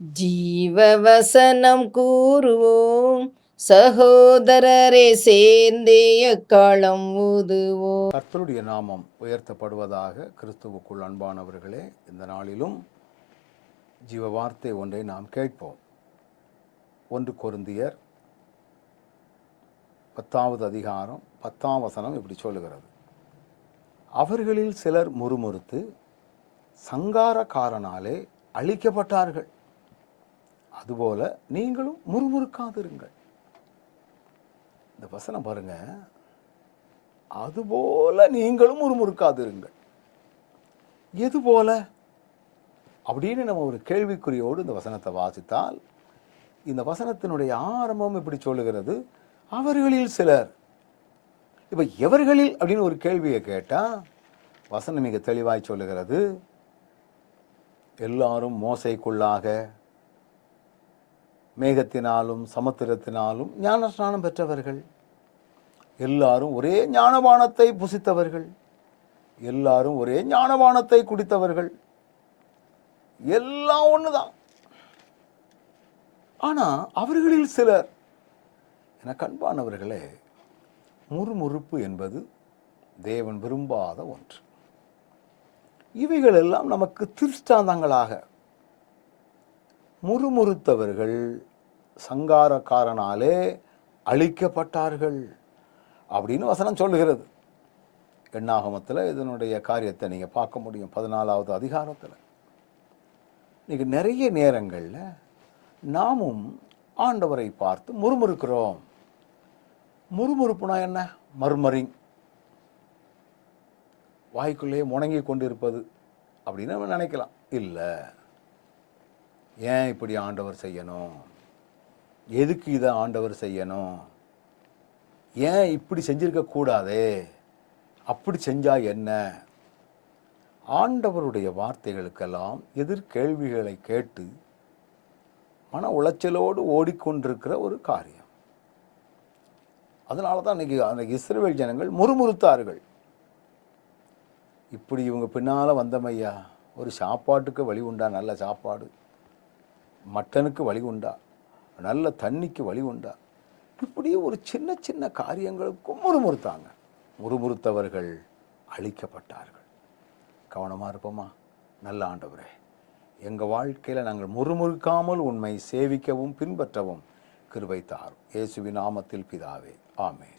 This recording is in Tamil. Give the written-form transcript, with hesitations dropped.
ஜீவவசனம் கூறுவோம், சகோதரரே சேர்ந்தே எக்காலம் ஊதுவோம். கர்த்தருடைய நாமம் உயர்த்தப்படுவதாக. கிறிஸ்துவுக்குள் அன்பானவர்களே, இந்த நாளிலும் ஜீவ வார்த்தை ஒன்றை நாம் கேட்போம். 1 கொரிந்தியர் 10வது அதிகாரம் 10ஆம் வசனம் இப்படி சொல்லுகிறது: அவர்களில் சிலர் முறுமுறுத்து சங்காரக்காரனாலே அழிக்கப்பட்டார்கள், அதுபோல நீங்களும் முறுமுறுக்காதிருங்கள். இந்த வசனம் பாருங்க, அதுபோல நீங்களும் முறுமுறுக்காதிருங்கள். எது போல அப்படின்னு நம்ம ஒரு கேள்விக்குறியோடு இந்த வசனத்தை வாசித்தால், இந்த வசனத்தினுடைய ஆரம்பம் இப்படி சொல்லுகிறது: அவர்களில் சிலர். இப்ப எவர்களில் அப்படின்னு ஒரு கேள்வியை கேட்டா வசனம் மிக தெளிவாய் சொல்லுகிறது, எல்லாரும் மோசைக்குள்ளாக மேகத்தினாலும் சமுத்திரத்தினாலும் ஞானஸ்நானம் பெற்றவர்கள், எல்லாரும் ஒரே ஞானபானத்தை புசித்தவர்கள், எல்லாரும் ஒரே ஞானபானத்தை குடித்தவர்கள், எல்லாம் ஒண்ணுதான். ஆனா அவர்களில் சிலர். என கண்பானவர்களே, முறுமுறுப்பு என்பது தேவன் விரும்பாத ஒன்று. இவைகள் எல்லாம் நமக்கு திருஷ்டாந்தங்களாக. முறுமுறுத்தவர்கள் சங்காரக்காரனாலே அழிக்கப்பட்டார்கள் அப்படின்னு வசனம் சொல்லுகிறது. எண்ணாகமத்தில் இதனுடைய காரியத்தை நீங்கள் பார்க்க முடியும். 14வது அதிகாரத்தில் இன்னைக்கு நிறைய நேரங்களில் நாமும் ஆண்டவரை பார்த்து முறுமுறுக்கிறோம். முறுமுறுப்புனா என்ன? மர்மரிங், வாய்க்குள்ளேயே முணங்கி கொண்டிருப்பது அப்படின்னு நம்ம நினைக்கலாம். இல்லை, ஏன் இப்படி ஆண்டவர் செய்யணும்? எதுக்கு இதை ஆண்டவர் செய்யணும்? ஏன் இப்படி செஞ்சிருக்க கூடாதே? அப்படி செஞ்சா என்ன? ஆண்டவருடைய வார்த்தைகளுக்கெல்லாம் எதிர்கேள்விகளை கேட்டு மன உளைச்சலோடு ஓடிக்கொண்டிருக்கிற ஒரு காரியம். அதனால தான் அன்னைக்கு இஸ்ரவேல் ஜனங்கள் முறுமுறுத்தார்கள். இப்படி இவங்க பின்னால் வந்தமையா, ஒரு சாப்பாட்டுக்கு வழி உண்டா? நல்ல சாப்பாடு. மட்டனுக்கு வழி உண்டா? நல்ல தண்ணிக்கு வழி உண்டா? இப்படி ஒரு சின்ன சின்ன காரியங்களுக்கும் முறுமுறுத்தாங்க. முறுமுறுத்தவர்கள் அழிக்கப்பட்டார்கள். கவனமாக இருப்போமா? நல்ல ஆண்டவரே, எங்கள் வாழ்க்கையில் நாங்கள் முறுமுறுக்காமல் உண்மை சேவிக்கவும் பின்பற்றவும் கிருபை தாரும். இயேசுவின் நாமத்தில் பிதாவே, ஆமென்.